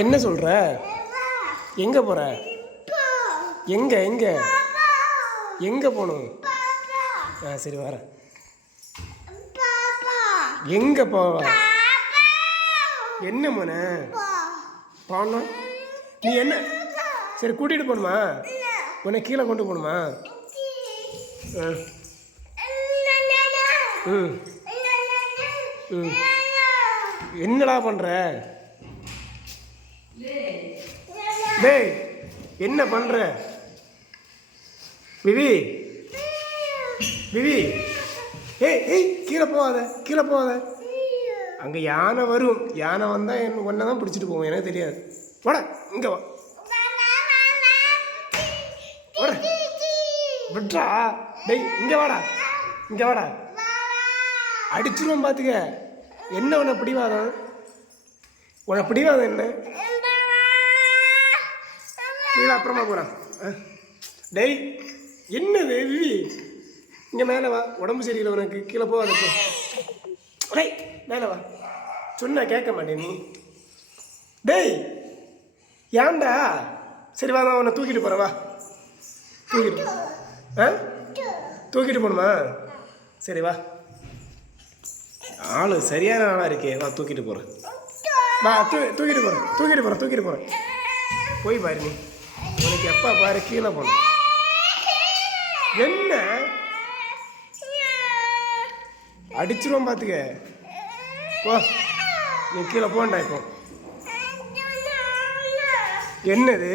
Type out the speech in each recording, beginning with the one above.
என்ன சொல்ற? எங்கே போகிற? எங்கே எங்கே எங்கே போகணும்? சரி வரேன். எங்கே போவ? என்ன மோனே போகணும்? நீ என்ன சரி கூட்டிகிட்டு போகணுமா? உன்னை கீழே கொண்டு போகணுமா? ம் ம் என்னடா பண்ணுற? டேய் என்ன பண்ணுற? விவி விவி ஏய் ஏய் கீழே போகாத, கீழே போகாத. அங்கே யானை வரும். யானை வந்தால் என்ன ஒன்றை தான் பிடிச்சிட்டு போவோம். எனக்கு தெரியாது. வாடா இங்கே வா. வாடா விட்றா. டேய் இங்கே வாடா, இங்கே வாடா. அடிச்சிருவோம் பார்த்துக்க. என்ன உன்னை பிடிவாதம்? உன்னை பிடிவாதம் என்ன? கீழே அப்புறமா போகிறான். டேய் என்னது விவி? இங்கே மேலே வா. உடம்பு சரியில்லை உனக்கு. கீழே போகாத போ. டேய் மேலே வா. சொன்னா கேட்க மாட்டேன் நீ. டேய் ஏன்டா? சரி வா, நான் உன்னை தூக்கிட்டு போகிறேன். வா தூக்கிட்டு தூக்கிட்டு போகணுமா? சரி வா. ஆள் சரியான ஆளாக இருக்கே. வா தூக்கிட்டு போகிறேன். வா தூக்கிட்டு போகிறேன், தூக்கிட்டு போகிறேன், தூக்கிட்டு போகிறேன். போய் பாரு நீ. உனக்கு எப்போ பாரு கீழே போகணும். என்ன அடிச்சிருவோம் பார்த்துக்க. போ நீ கீழே போண்டா. இப்போ என்னது?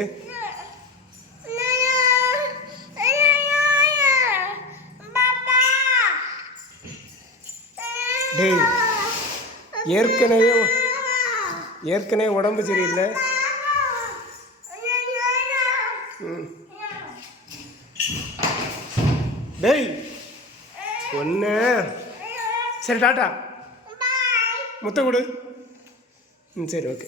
டேய் ஏற்கனவே உடம்பு சரியில்லை. டேய் ஒன்று சரி டாட்டா. முத்தம் கொடு. சரி ஓகே.